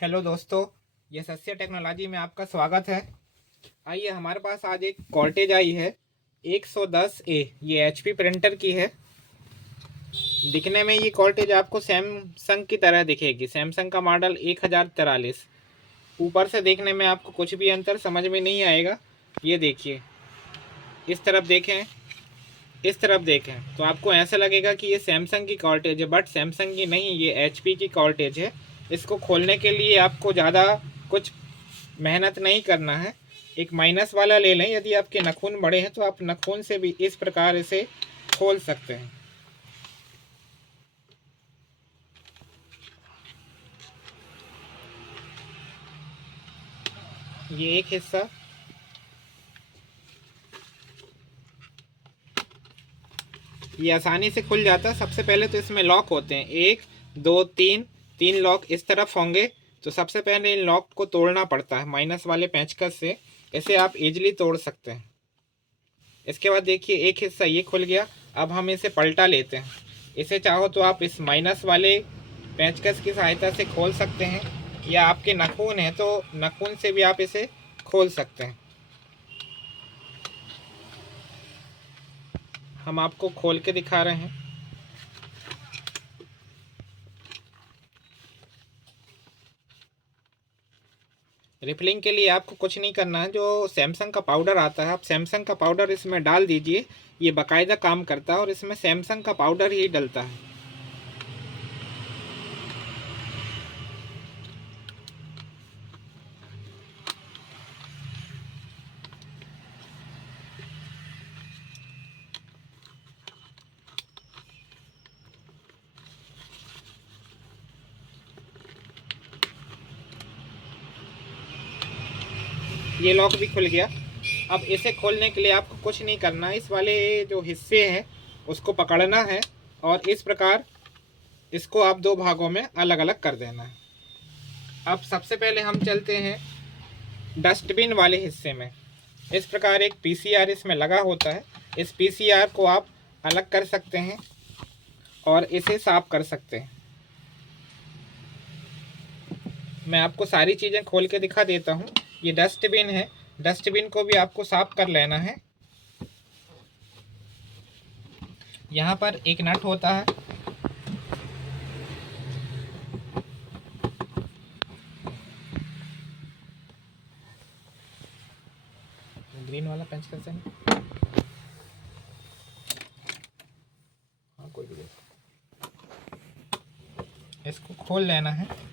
Hello दोस्तों, ये सस्य टेक्नोलॉजी में आपका स्वागत है। आइए, हमारे पास आज एक कॉर्टेज आई है 110A। ये एचपी प्रिंटर की है। दिखने में ये कॉर्टेज आपको सैमसंग की तरह दिखेगी। सैमसंग का मॉडल 1043। ऊपर से देखने में आपको कुछ भी अंतर समझ में नहीं आएगा। ये देखिए, इस तरफ देखें, इस तरफ देखें तो आपको ऐसा लगेगा कि ये सैमसंग की कॉर्टेज है, बट सैमसंग की नहीं, ये एचपी की कॉर्टेज है। इसको खोलने के लिए आपको ज़्यादा कुछ मेहनत नहीं करना है। एक माइनस वाला ले लें। यदि आपके नाखून बड़े हैं तो आप नाखून से भी इस प्रकार इसे खोल सकते हैं। ये एक हिस्सा, ये आसानी से खुल जाता है। सबसे पहले तो इसमें लॉक होते हैं, एक दो तीन, तीन लॉक इस तरफ होंगे। तो सबसे पहले इन लॉक को तोड़ना पड़ता है माइनस वाले पेंचकस से। इसे आप इजीली तोड़ सकते हैं। इसके बाद देखिए, एक हिस्सा ये खुल गया। अब हम इसे पलटा लेते हैं। इसे चाहो तो आप इस माइनस वाले पेंचकस की सहायता से खोल सकते हैं, या आपके नाखून है तो नाखून से भी आप इसे खोल सकते हैं। हम आपको खोल के दिखा रहे हैं। रिफिलिंग के लिए आपको कुछ नहीं करना है। जो सैमसंग का पाउडर आता है, आप सैमसंग का पाउडर इसमें डाल दीजिए। ये बाकायदा काम करता है और इसमें सैमसंग का पाउडर ही डलता है। ये लॉक भी खुल गया। अब इसे खोलने के लिए आपको कुछ नहीं करना। इस वाले जो हिस्से हैं उसको पकड़ना है और इस प्रकार इसको आप दो भागों में अलग अलग कर देना है। अब सबसे पहले हम चलते हैं डस्टबिन वाले हिस्से में। इस प्रकार एक पीसीआर इसमें लगा होता है। इस पीसीआर को आप अलग कर सकते हैं और इसे साफ कर सकते हैं। मैं आपको सारी चीज़ें खोल के दिखा देता हूँ। ये डस्टबिन है। डस्टबिन को भी आपको साफ कर लेना है। यहाँ पर एक नट होता है। ग्रीन वाला पेंच कैसे नहीं? हाँ, कोई भी दे। इसको खोल लेना है।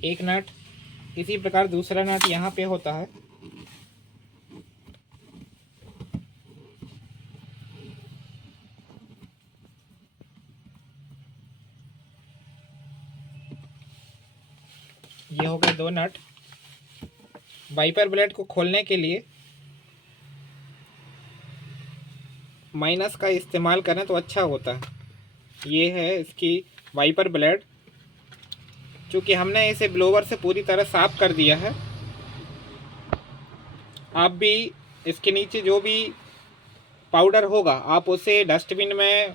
एक नट, इसी प्रकार दूसरा नट यहाँ पे होता है। ये हो गए दो नट। वाइपर ब्लेड को खोलने के लिए माइनस का इस्तेमाल करें तो अच्छा होता है। ये है इसकी वाइपर ब्लेड। चूँकि हमने इसे ब्लोवर से पूरी तरह साफ कर दिया है, आप भी इसके नीचे जो भी पाउडर होगा आप उसे डस्टबिन में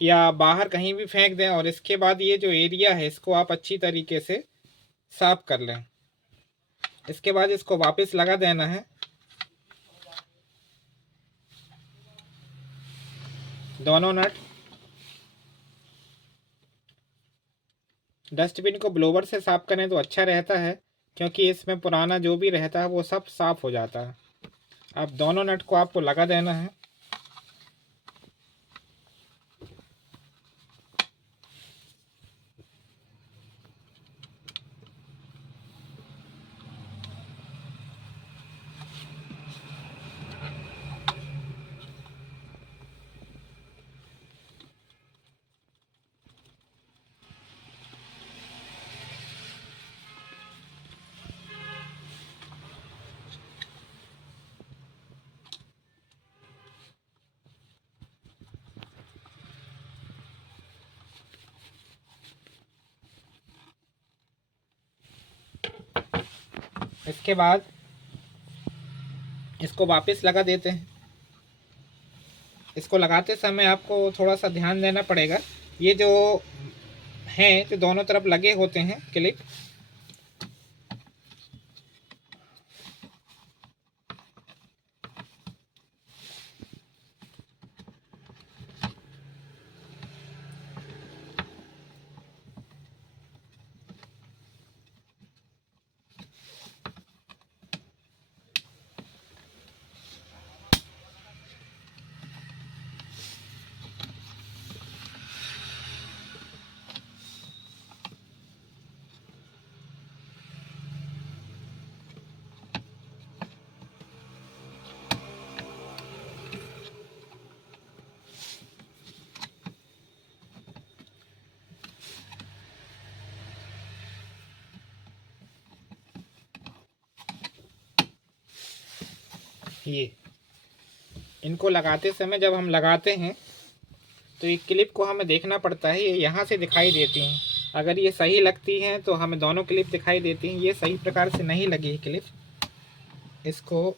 या बाहर कहीं भी फेंक दें। और इसके बाद ये जो एरिया है इसको आप अच्छी तरीके से साफ कर लें। इसके बाद इसको वापस लगा देना है। दोनों नट। डस्टबिन को ब्लोवर से साफ करें तो अच्छा रहता है, क्योंकि इसमें पुराना जो भी रहता है वो सब साफ हो जाता है। अब दोनों नट को आपको लगा देना है। इसके बाद इसको वापस लगा देते हैं। इसको लगाते समय आपको थोड़ा सा ध्यान देना पड़ेगा। ये जो हैं जो दोनों तरफ लगे होते हैं क्लिप, ये इनको लगाते समय जब हम लगाते हैं तो ये क्लिप को हमें देखना पड़ता है। ये यहाँ से दिखाई देती हैं, अगर ये सही लगती हैं तो हमें दोनों क्लिप दिखाई देती हैं। ये सही प्रकार से नहीं लगी है क्लिप, इसको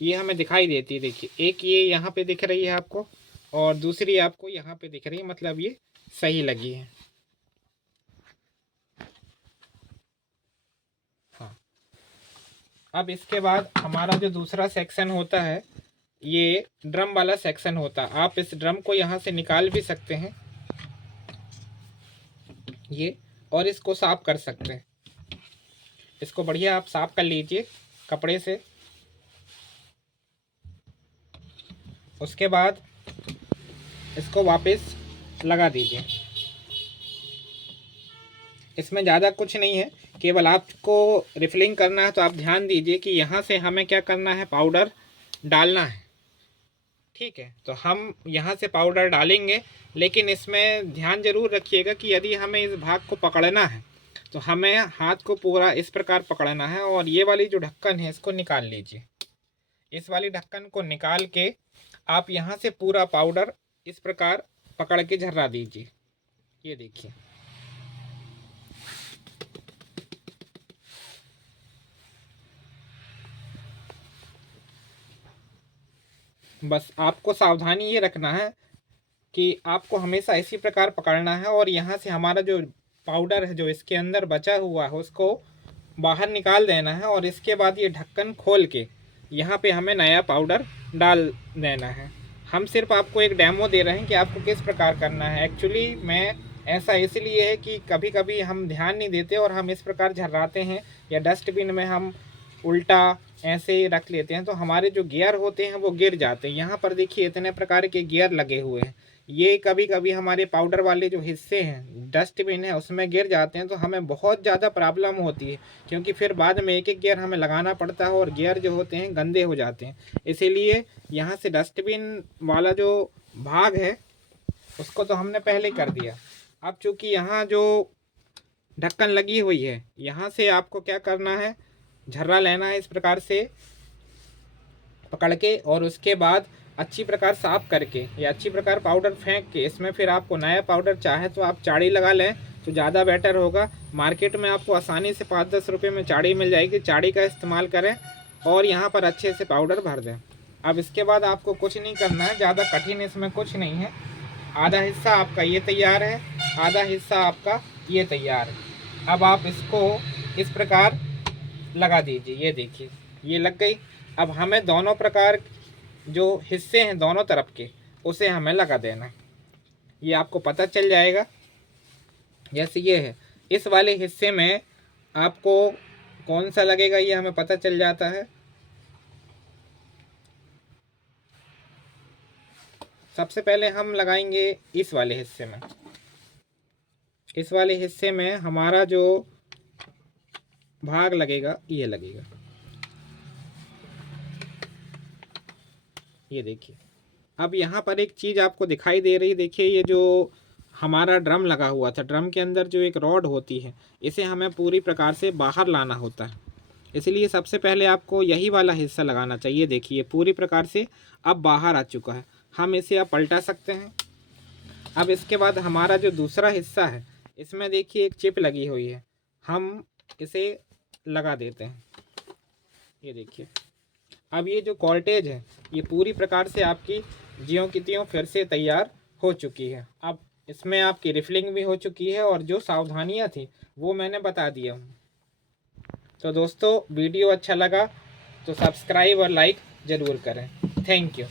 ये हमें दिखाई देती है। देखिए एक ये यहाँ पे दिख रही है आपको और दूसरी आपको यहाँ पे दिख रही है, मतलब ये सही लगी है। हाँ, अब इसके बाद हमारा जो दूसरा सेक्शन होता है ये ड्रम वाला सेक्शन होता है। आप इस ड्रम को यहाँ से निकाल भी सकते हैं ये, और इसको साफ कर सकते हैं। इसको बढ़िया आप साफ कर लीजिए कपड़े से। उसके बाद इसको वापस लगा दीजिए। इसमें ज़्यादा कुछ नहीं है, केवल आपको रिफिलिंग करना है। तो आप ध्यान दीजिए कि यहाँ से हमें क्या करना है, पाउडर डालना है। ठीक है, तो हम यहाँ से पाउडर डालेंगे, लेकिन इसमें ध्यान जरूर रखिएगा कि यदि हमें इस भाग को पकड़ना है तो हमें हाथ को पूरा इस प्रकार पकड़ना है। और ये वाली जो ढक्कन है इसको निकाल लीजिए। इस वाली ढक्कन को निकाल के आप यहाँ से पूरा पाउडर इस प्रकार पकड़ के झर्रा दीजिए। ये देखिए, बस आपको सावधानी ये रखना है कि आपको हमेशा इसी प्रकार पकड़ना है और यहाँ से हमारा जो पाउडर है जो इसके अंदर बचा हुआ है उसको बाहर निकाल देना है। और इसके बाद ये ढक्कन खोल के यहाँ पे हमें नया पाउडर डाल देना है। हम सिर्फ आपको एक डेमो दे रहे हैं कि आपको किस प्रकार करना है। एक्चुअली मैं ऐसा इसलिए है कि कभी कभी हम ध्यान नहीं देते और हम इस प्रकार झर्राते हैं या डस्टबिन में हम उल्टा ऐसे रख लेते हैं तो हमारे जो गियर होते हैं वो गिर जाते हैं। यहाँ पर देखिए इतने प्रकार के गियर लगे हुए हैं। ये कभी कभी हमारे पाउडर वाले जो हिस्से हैं डस्टबिन है उसमें गिर जाते हैं तो हमें बहुत ज़्यादा प्रॉब्लम होती है, क्योंकि फिर बाद में एक एक गियर हमें लगाना पड़ता है और गियर जो होते हैं गंदे हो जाते हैं। इसीलिए यहाँ से डस्टबिन वाला जो भाग है उसको तो हमने पहले कर दिया। अब चूँकि यहाँ जो ढक्कन लगी हुई है यहाँ से आपको क्या करना है, झर्रा लेना है इस प्रकार से पकड़ के, और उसके बाद अच्छी प्रकार साफ करके या अच्छी प्रकार पाउडर फेंक के इसमें फिर आपको नया पाउडर चाहे तो आप चाड़ी लगा लें तो ज़्यादा बेटर होगा। मार्केट में आपको आसानी से 5-10 रुपये में चाड़ी मिल जाएगी। चाड़ी का इस्तेमाल करें और यहाँ पर अच्छे से पाउडर भर दें। अब इसके बाद आपको कुछ नहीं करना है, ज़्यादा कठिन इसमें कुछ नहीं है। आधा हिस्सा आपका ये तैयार है, आधा हिस्सा आपका ये तैयार है। अब आप इसको इस प्रकार लगा दीजिए। ये देखिए ये लग गई। अब हमें दोनों प्रकार जो हिस्से हैं दोनों तरफ के उसे हमें लगा देना। ये आपको पता चल जाएगा। जैसे ये है, इस वाले हिस्से में आपको कौन सा लगेगा ये हमें पता चल जाता है। सबसे पहले हम लगाएंगे इस वाले हिस्से में। इस वाले हिस्से में हमारा जो भाग लगेगा ये लगेगा। ये देखिए, अब यहाँ पर एक चीज़ आपको दिखाई दे रही, देखिए ये जो हमारा ड्रम लगा हुआ था, ड्रम के अंदर जो एक रॉड होती है इसे हमें पूरी प्रकार से बाहर लाना होता है। इसलिए सबसे पहले आपको यही वाला हिस्सा लगाना चाहिए। देखिए पूरी प्रकार से अब बाहर आ चुका है। हम इसे अब पलटा सकते हैं। अब इसके बाद हमारा जो दूसरा हिस्सा है इसमें देखिए एक चिप लगी हुई है, हम इसे लगा देते हैं। ये देखिए, अब ये जो कॉर्टेज है ये पूरी प्रकार से आपकी ज्यों की त्यों फिर से तैयार हो चुकी है। अब इसमें आपकी रिफिलिंग भी हो चुकी है और जो सावधानियां थी वो मैंने बता दिया हूँ। तो दोस्तों वीडियो अच्छा लगा तो सब्सक्राइब और लाइक ज़रूर करें। Thank you.